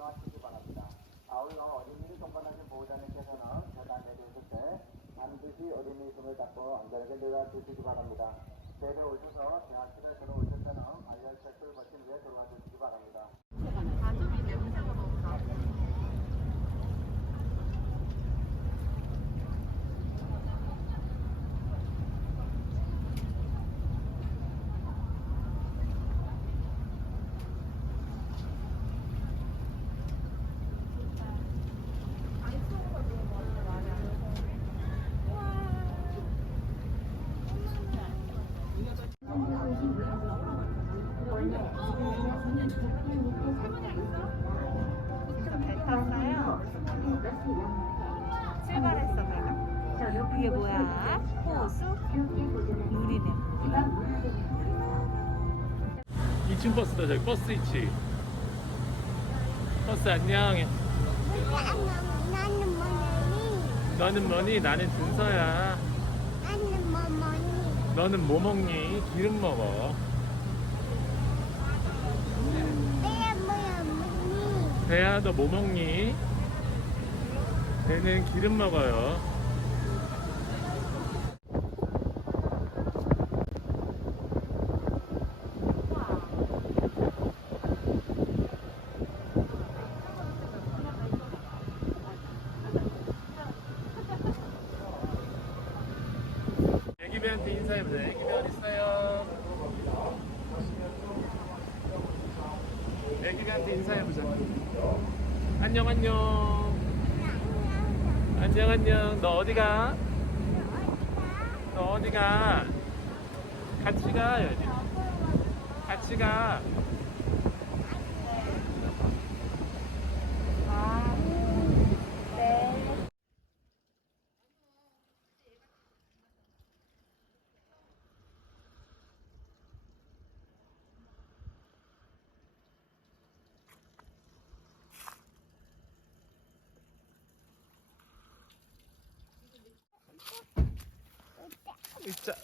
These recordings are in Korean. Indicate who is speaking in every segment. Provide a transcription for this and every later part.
Speaker 1: 들어가시기 바랍니다. 아울러 어린이를 동반하신 보호자님께서는 계단 내려오실 때 반드시 어린이 손을 잡고 안전하게 내려주시기 바랍니다. 저희들 오셔서 대학실에 들어오실 때는 알열책을 거친 후에 들어와 주시기 바랍니다.
Speaker 2: 가족이 냄새가 너무 나. 진짜 배 탔어요. 출발했어 배가. 이게 뭐야? 호수? 누리네.
Speaker 3: 2층 버스다 저기 버스 있지 버스 안녕
Speaker 4: 나는 뭐니?
Speaker 3: 너는 뭐니 나는 준서야
Speaker 4: 나는 뭐 뭐니?
Speaker 3: 너는 뭐 먹니 기름 먹어
Speaker 4: 내가 뭐야 뭐니?
Speaker 3: 배야 너 뭐 먹니 배는 기름 먹어요. 애기배한테 인사해보자. 애기배 어디 있어요. 애기배한테 인사해보자. 안녕 안녕 안녕 안녕. 너 어디가? 너 어디가? 같이 가야지 같이 가 자,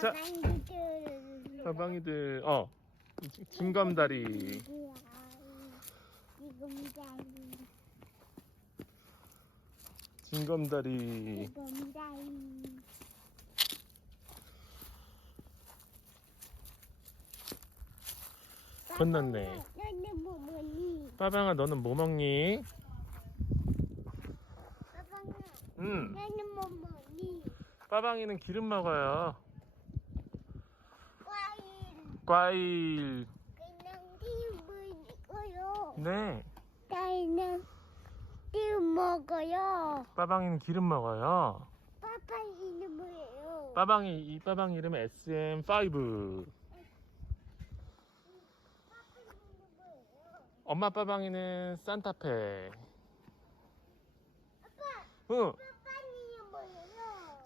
Speaker 3: 자. 사방이들 어 진검다리
Speaker 4: 지금다리.
Speaker 3: 진검다리
Speaker 4: 지금다리.
Speaker 3: 건넜네
Speaker 4: 너는 뭐 뭐니?
Speaker 3: 빠방아 너는 뭐 먹니?
Speaker 4: 바방아.
Speaker 3: 응
Speaker 4: 너는 뭐 뭐니?
Speaker 3: 빠방이는 기름 먹어요
Speaker 4: 과일.
Speaker 3: 과일
Speaker 4: 그냥 띠물이고요. 네띠 먹어요.
Speaker 3: 빠방이는 기름 먹어요
Speaker 4: 빠빠 이름 뭐예요?
Speaker 3: 빠방이 이 빠방 이름은 SM5
Speaker 4: 빠빠 이름 뭐예요?
Speaker 3: 엄마 빠방이는 산타페
Speaker 4: 아빠,
Speaker 3: 응
Speaker 4: 뭐예요?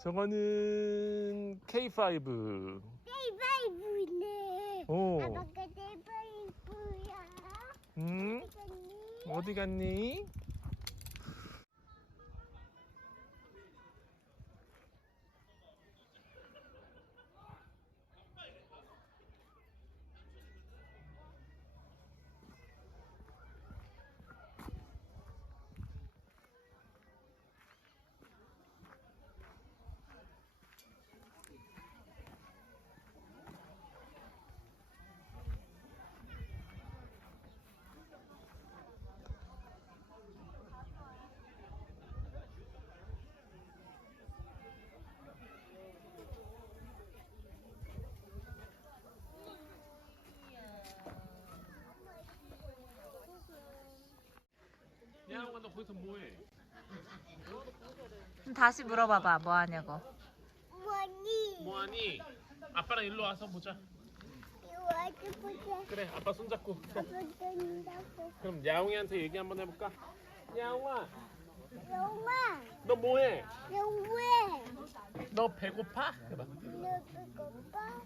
Speaker 3: 저거는 K5
Speaker 4: 데이바이브네.
Speaker 3: 오.
Speaker 4: 아빠가 데이바이브야.
Speaker 3: 응?
Speaker 4: 어디 갔니?
Speaker 3: 어디 갔니? 거기서 뭐해?
Speaker 2: 다시 물어봐봐 뭐 하냐고.
Speaker 4: 뭐니?
Speaker 3: 뭐하니? 아빠랑 일로 와서 보자
Speaker 4: 이거 어디 보자.
Speaker 3: 그래 아빠 손잡고
Speaker 4: 아빠 뜬다고.
Speaker 3: 그럼 야옹이한테 얘기 한번 해볼까? 야옹아
Speaker 4: 영화,
Speaker 3: 너 뭐해?
Speaker 4: 영화.
Speaker 3: 너 배고파? 해봐
Speaker 4: 너 그거봐.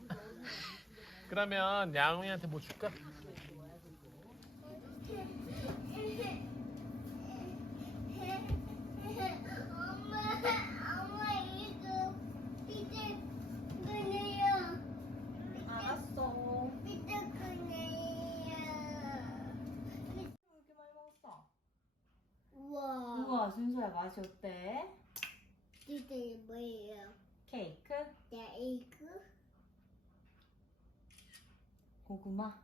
Speaker 3: 그러면 야옹이한테 뭐 줄까?
Speaker 4: 엄마, 엄마 이거 이제 그네요.
Speaker 2: 알았어.
Speaker 4: 이제 그네요.
Speaker 2: 이렇게 많이 먹었어. 준서야 맛이 어때?
Speaker 4: 이게 뭐예요?
Speaker 2: 케이크?
Speaker 4: 케이크?
Speaker 2: 고구마?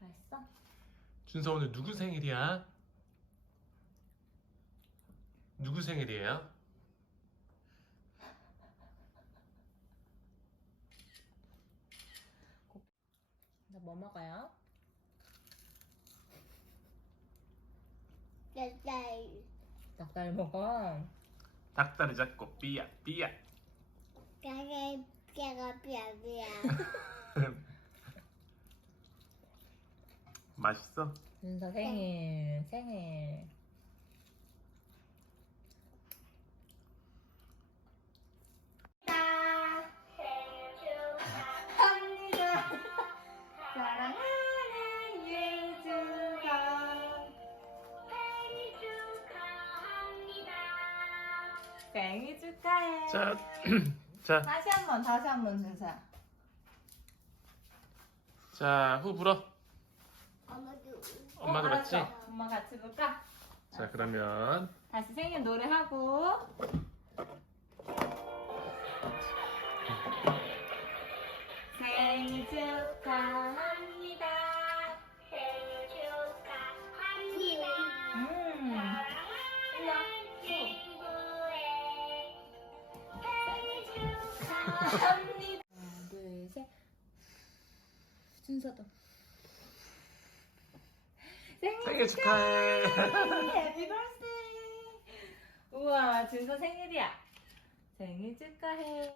Speaker 2: 맛있어?
Speaker 3: 준서 오늘 누구 생일이야? 누구 생일이에요?
Speaker 2: 뭐 먹어요?
Speaker 4: 닭다리.
Speaker 2: 닭다리 먹어.
Speaker 3: 닭다리 잡고 삐야 삐야
Speaker 4: 가게 뼈가 뼈뼈.
Speaker 3: 맛있어?
Speaker 2: 준서 생일, 생일. 생일 축하해.
Speaker 3: 자, 자,
Speaker 2: 다시 한 번, 다시 한 번 준서야.
Speaker 3: 자, 후 불어.
Speaker 4: 엄마도.
Speaker 3: 엄마도
Speaker 2: 어,
Speaker 3: 같이.
Speaker 2: 알았어. 엄마 같이 볼까?
Speaker 3: 자, 그러면
Speaker 2: 다시 생일 노래하고. 생일 축하합 축하합니다. 하나, 둘, 셋. 준서도. 생일,
Speaker 3: 생일 축하해.
Speaker 2: 해피 버스데이. 우와, 준서 생일이야. 생일 축하해.